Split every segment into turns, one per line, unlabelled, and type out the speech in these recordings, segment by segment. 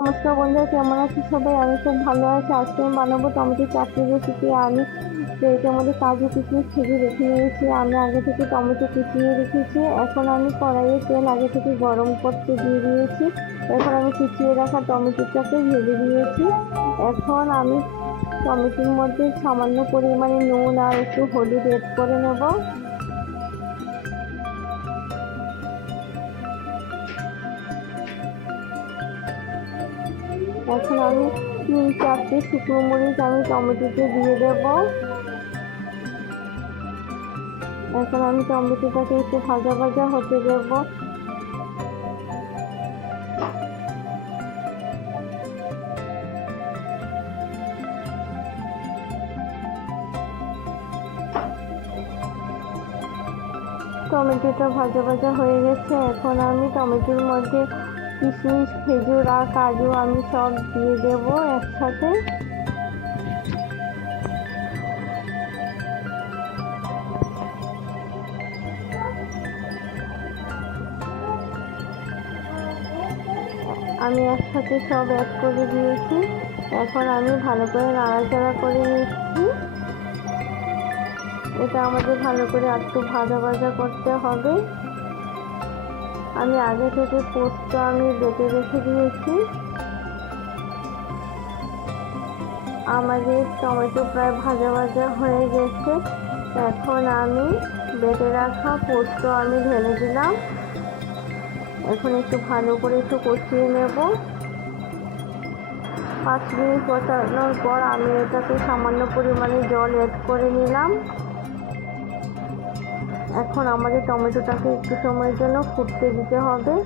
নমস্কার বন্ধুরা, কেমন আছো সবাই? আমি খুব ভালো আছি। আজকে আমি বানাবো টমেটো চাটনি রেসিপি আমি প্লেটের মধ্যে কাজু কিশমিশ খেজুর রেখে নিয়েছি। আমি আগে থেকে টমেটো কুচিয়ে রেখেছি। এখন আমি কড়াইয়ে তেল আগে থেকে গরম করতে দিয়ে দিয়েছি। এখন আমি কুচিয়ে রাখা টমেটোটাকে ভেজে দিয়েছি এখন আমি টমেটোর মধ্যে সামান্য পরিমাণে নুন আর একটু হলুদ এড করে নেব। এখন আমি তিন চারটে শুকনো মরিচ আমি টমেটোতে দিয়ে দেব। এখন আমি টমেটোটাকে একটু ভাজা ভাজা হতে দেব। টমেটোটা ভাজা ভাজা হয়ে গেছে। এখন আমি টমেটোর মধ্যে কিশমিশ খেজুর আর কাজু আমি সব দিয়ে দেব একসাথে। আমি একসাথে সব অ্যাড করে দিয়েছি। এখন আমি ভালো করে নাড়াচাড়া করে নিচ্ছি। এটা আমাদের ভালো করে একটু ভাজা ভাজা করতে হবে। আমি আগে থেকে পোস্ত আমি বেটে রেখে দিয়েছি। আমাদের টমেটো প্রায় ভাজা ভাজা হয়ে গেছে। এখন আমি বেটে রাখা পোস্ত আমি ঢেলে দিলাম। এখন একটু ভালো করে একটু কষিয়ে নেব। পাঁচ মিনিট কষানোর পর আমি এটাকে সামান্য পরিমাণে জল অ্যাড করে নিলাম। এখন আমাদের টমেটোটাকে একটু সময়ের জন্য ফুটতে দিতে হবে।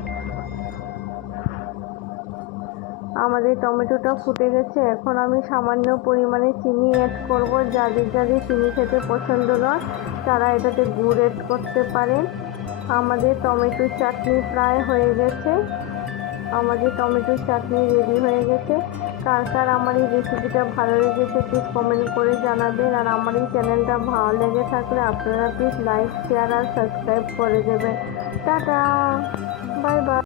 আমাদের টমেটোটা ফুটে গেছে। এখন আমি সামান্য পরিমাণে চিনি অ্যাড করব। যাদের যাদের চিনি খেতে পছন্দ নয়, তারা এটাতে গুড় অ্যাড করতে পারেন। আমাদের টমেটোর চাটনি প্রায় হয়ে গেছে। আমাদের টমেটোর চাটনি রেডি হয়ে গেছে। কার কার আমার এই রেসিপিটা ভালো লেগেছে প্লিজ কমেন্ট করে জানাবেন। আর আমার এই চ্যানেলটা ভালো লেগে থাকলে আপনারা প্লিজ লাইক শেয়ার আর সাবস্ক্রাইব করে দেবেন। টাটা! Bye bye